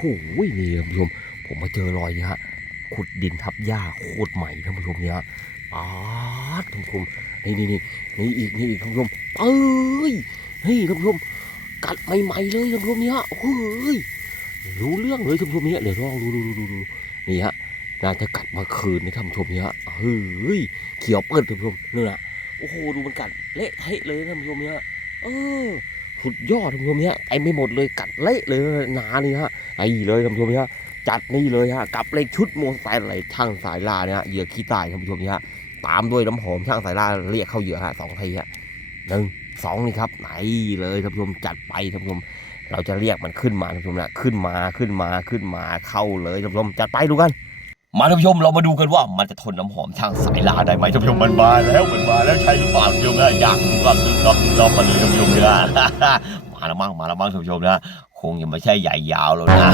โอ้ยนี่ท่านผู้ชม ผมมาเจอรอยนี่ฮะขุดดินทับหญ้าโคตรใหม่ท่านผู้ชมเนี่ยฮะป๊าดท่านผู้ชมนี่นี่นี่นี่อีกนี่อีกท่านผู้ชมเอ้ยนี่ท่านผู้ชมกัดใหม่ๆเลยท่านผู้ชมเนี่ยโอ้ยรู้เรื่องเลยท่านผู้ชมเนี่ยเดี๋ยวลองดูดูดูดูดูนี่ฮะน่าจะกัดมาคืนนี่ท่านผู้ชมเนี่ยเฮ้ยเขียวเปิดท่านผู้ชมนี่นะโอ้โหดูมันกัดเละเทะเลยท่านผู้ชมเนี่ยเออสุดยอดท่านผู้ชมเนี่ยไอ้ไม่หมดเลยกัดเละเลยหนานี่ฮะ ไอ้เลยท่านผู้ชมเนี่ยจัดนี่เลยฮะกับเล็กชุดโมไซค์อะไรช่างสายลาเนี่ยเหยื่อขี้ตายท่านผู้ชมเนี่ยฮะตามด้วยน้ำหอมช่างสายลาเรียกเข้าเหยื่อฮะสองทีฮะหนึ่งสองนี่ครับไหนเลยท่านผู้ชมจัดไปท่านผู้ชมเราจะเรียกมันขึ้นมาท่านผู้ชมนะขึ้นมาขึ้นมาขึ้นมาเข้าเลยท่านผู้ชมจัดไปดูกัน มาท่านผู้ชมเรามาดูกันว่ามันจะทนน้ำหอมช่างสายลาได้ไหมท่านผู้ชมมันมาแล้วมันมาแล้วใช่หรือเปล่าท่านผู้ชมนะอยากดูรับดูรับดูรับมาเลยท่านผู้ชมนะมาแล้วมั้งมาแล้วมั้งท่านผู้ชมนะ คงยังไม่ใช่ใหญ่ยาวแล้วนะ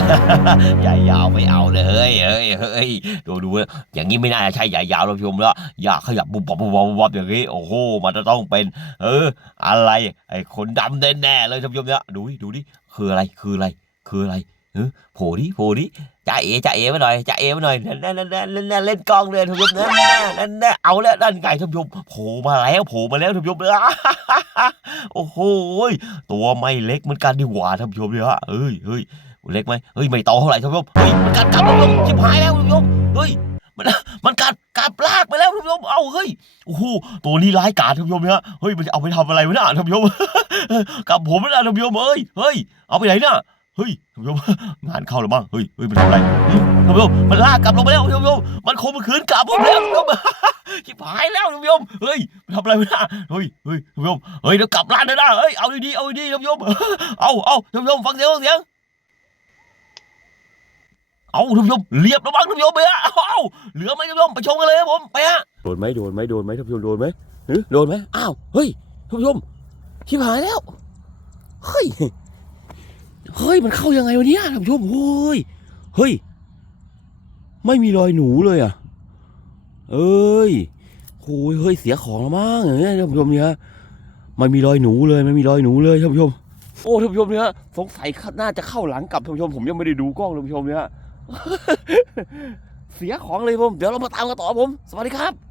ใหญ่ยาวไม่เอาเลยเฮ้ยเฮ้ยเฮ้ยดูดูอย่างนี้ไม่น่าจะใช่ใหญ่ยาวท่านผู้ชมแล้วอยากขยับบุบบับบุบบับบุบบับอย่างนี้โอ้โหมันจะต้องเป็น เออ อะไรไอ้ขนดำแน่ๆเลยท่านผู้ชมเนี่ยดูดิดูดิคืออะไรคืออะไร คืออะไรเออโผล่ดิโผล่ดิ จ่าเอจ่าเอมาหน่อยจ่าเอมาหน่อยนั่นนั่นนั่นเล่นกล้องเลยท่านผู้ชมนั่นนั่นนั่นเอาแล้วนั่นไงท่านผู้ชมโผล่มาแล้วโผล่มาแล้วท่านผู้ชมเลยโอ้โหตัวไม่เล็กเหมือนกันดีหว่าท่านผู้ชมเนี่ยฮะเอ้ยเฮ้ยเล็กไหมเฮ้ยไม่โตเท่าไหร่ท่านผู้ชมเฮ้ยมันกัดกลับท่านผู้ชมชิบหายแล้วท่านผู้ชมเฮ้ยมันมันกัดกัดลากไปแล้วท่านผู้ชมเอ้าเฮ้ยโอ้โหตัวนี้ร้ายกาจท่านผู้ชมเนี่ยเฮ้ยมันจะเอาไปทำอะไรวะเนี่ยท่านผู้ชมกับผมนะท่านผู้ชมเอ้ยเฮ้ยเอาไปไหนเนี่ย เฮ้ยท่านผู้ชมงานเข้าหรือบ้างเฮ้ยเฮ้ยมันทำอะไรท่านผู้ชมมันลากกลับลงไปแล้วท่านผู้ชมมันคงมาคืนกลับผมแล้วท่านผู้ชมชิบหายแล้วท่านผู้ชมเฮ้ยมันทำอะไรวะเนี่ยเฮ้ยเฮ้ยท่านผู้ชมเฮ้ยเดี๋ยวกลับร้านเลยนะเฮ้ยเอาดีๆเอาดีๆท่านผู้ชมเอาเอาท่านผู้ชมฟังเสียงฟังเสียงเอาท่านผู้ชมเรียบแล้วบ้างท่านผู้ชมไปฮะเอาเหลือไหมท่านผู้ชมไปชมกันเลยครับผมไปฮะโดนไหมโดนไหมโดนไหมท่านผู้ชมโดนไหมหึโดนไหมอ้าวเฮ้ยท่านผู้ชมชิบหายแล้วเฮ้ย ฮ้ยมันเข้ายังไงวะเนี่ยท่านผู้ชมเฮ้ยเฮ้ย ไม่มีรอยหนูเลยอะ เอ้ยโอ้ยเฮ้ยเสียของแล้วมั้งอย่างเงี้ยท่านผู้ชมเนี่ยไม่มีรอยหนูเลยไม่มีรอยหนูเลยท่านผู้ชมโอ้ท่านผู้ชมเนี่ยสงสัยน่าจะเข้าหลังกลับท่านผู้ชมผมยังไม่ได้ดูกล้องท่านผู้ชมเนี่ยเสียของเลยผม เดี๋ยวเรามาตามกันต่อผม สวัสดีครับ